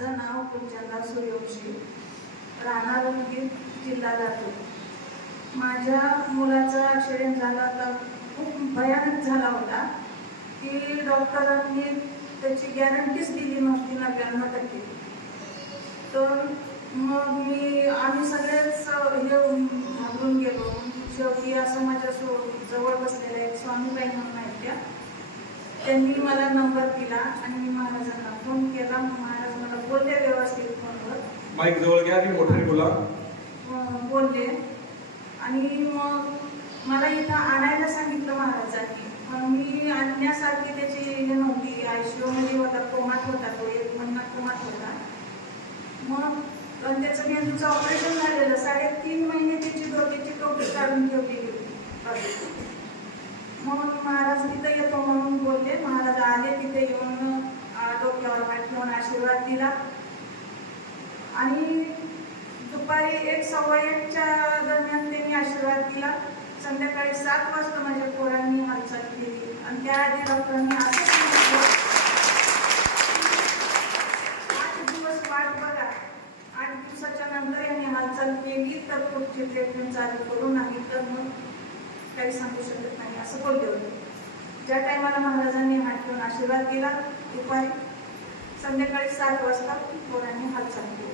माझं नाव कुलचंदा सूर्यवंशी, राहणार उदगीर, जिल्हा लातूर. माझ्या मुलाचा ॲक्सिडेंट झाला होता, खूप भयानक झाला होता की डॉक्टरांनी त्याची गॅरंटीच दिली नव्हती 99%. तर मग आम्ही सगळेच हे घाबरून गेलो. शेवटी असं माझ्या जवळ बसलेल्या एक स्वामीबाई म्हणून आहेत त्या, त्यांनी मला नंबर दिला आणि मी महाराजांना फोन केला. महाराज मला बोलले व्यवस्थित फोनवर, माईक जवळ घ्या आणि मोठ्याने बोला. बोलले आणि मग मला इथं आणायला सांगितलं महाराजांनी. पण मी आणण्यासारखी त्याची हे नव्हती. ICU मध्ये होता, कोमात होता, तो 1 महिना कोमात होता. मग त्याचं मेंदूचं ऑपरेशन झालेलं, 3.5 महिने त्याची डोक्याची टोपी काढून ठेवली गेली. मग महाराज तिथं येतो म्हणून बोलले. महाराज आले, तिथे येऊन डोक्यावर हात ठेवून आशीर्वाद दिला आणि दुपारी 1-1:15च्या दरम्यान त्यांनी आशीर्वाद दिला. संध्याकाळी 7 वाजता माझ्या पोरांनी हालचाल केली आणि त्याआधी डॉक्टरांनी असं सांगितलं, 8 दिवस वाट बघा, 8 दिवसाच्या नंतर यांनी हालचाल केली तर पुढची ट्रीटमेंट चालू करू, नाही तर मग काही सांगू शकत नाही, असं बोलले होते. ज्या टायमाला महाराजांनी हात ठेवून आशीर्वाद दिला, दुपारी संध्याकाळी 7 वाजता पोरांनी हालचाल केली.